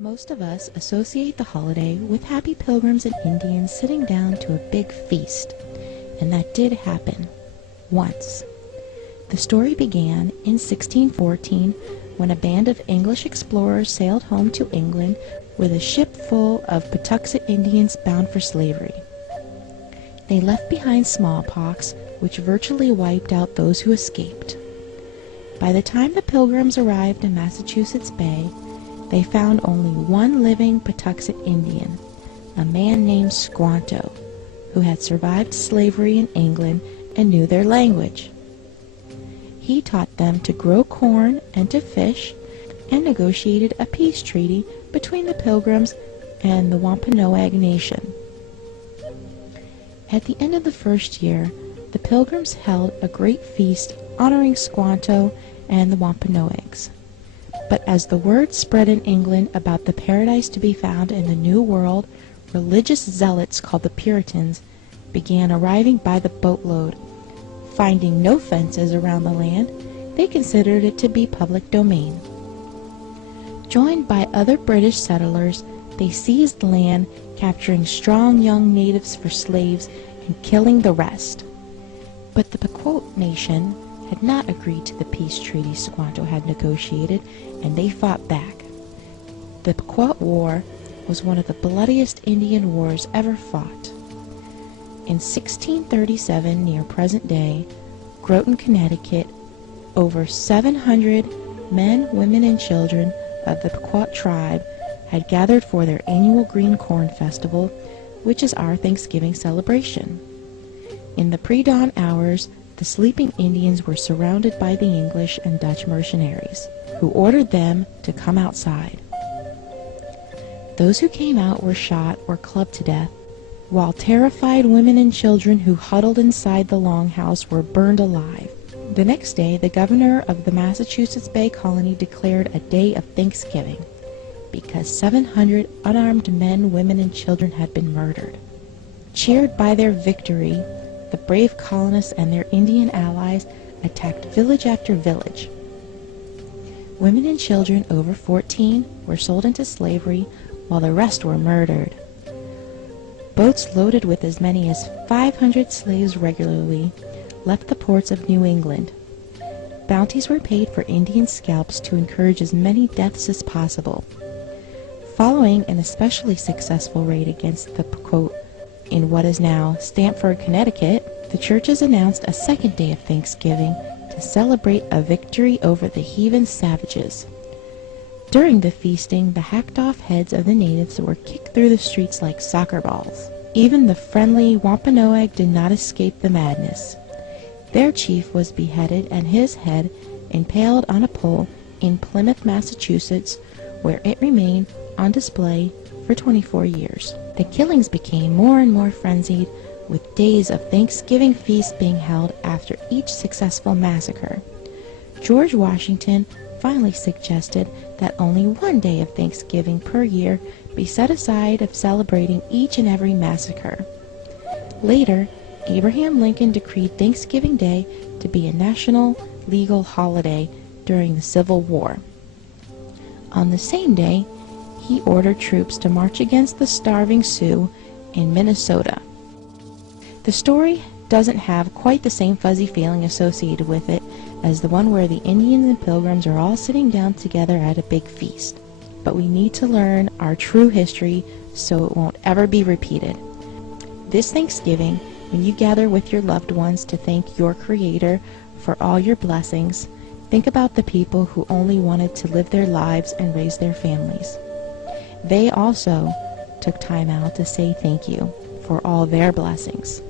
Most of us associate the holiday with happy pilgrims and Indians sitting down to a big feast, and that did happen once. The story began in 1614 when a band of English explorers sailed home to England with a ship full of Patuxet Indians bound for slavery. They left behind smallpox, which virtually wiped out those who escaped. By the time the Pilgrims arrived in Massachusetts Bay, they found only one living Patuxet Indian, a man named Squanto, who had survived slavery in England and knew their language. He taught them to grow corn and to fish, and negotiated a peace treaty between the Pilgrims and the Wampanoag Nation. At the end of the first year, the Pilgrims held a great feast honoring Squanto and the Wampanoags. But as the word spread in England about the paradise to be found in the New World, religious zealots called the Puritans began arriving by the boatload. Finding no fences around the land, they considered it to be public domain. Joined by other British settlers, they seized land, capturing strong young natives for slaves and killing the rest. But the Pequot Nation had not agreed to the peace treaty Squanto had negotiated, and they fought back. The Pequot War was one of the bloodiest Indian wars ever fought. In 1637, near present day, Groton, Connecticut, over 700 men, women, and children of the Pequot tribe had gathered for their annual Green Corn Festival, which is our Thanksgiving celebration. In the pre-dawn hours, the sleeping Indians were surrounded by the English and Dutch mercenaries, who ordered them to come outside. Those who came out were shot or clubbed to death, while terrified women and children who huddled inside the longhouse were burned alive. The next day, the governor of the Massachusetts Bay Colony declared a day of Thanksgiving, because 700 unarmed men, women, and children had been murdered. Cheered by their victory, the brave colonists and their Indian allies attacked village after village. Women and children over 14 were sold into slavery, while the rest were murdered. Boats loaded with as many as 500 slaves regularly left the ports of New England. Bounties were paid for Indian scalps to encourage as many deaths as possible. Following an especially successful raid against the Pequot in what is now Stamford, Connecticut, the churches announced a second day of Thanksgiving to celebrate a victory over the heathen savages. During the feasting, the hacked-off heads of the natives were kicked through the streets like soccer balls. Even the friendly Wampanoag did not escape the madness. Their chief was beheaded and his head impaled on a pole in Plymouth, Massachusetts, where it remained on display for 24 years. The killings became more and more frenzied, with days of Thanksgiving feasts being held after each successful massacre. George Washington finally suggested that only one day of Thanksgiving per year be set aside of celebrating each and every massacre. Later, Abraham Lincoln decreed Thanksgiving Day to be a national legal holiday during the Civil War. On the same day, he ordered troops to march against the starving Sioux in Minnesota. The story doesn't have quite the same fuzzy feeling associated with it as the one where the Indians and Pilgrims are all sitting down together at a big feast. But we need to learn our true history so it won't ever be repeated. This Thanksgiving, when you gather with your loved ones to thank your Creator for all your blessings, think about the people who only wanted to live their lives and raise their families. They also took time out to say thank you for all their blessings.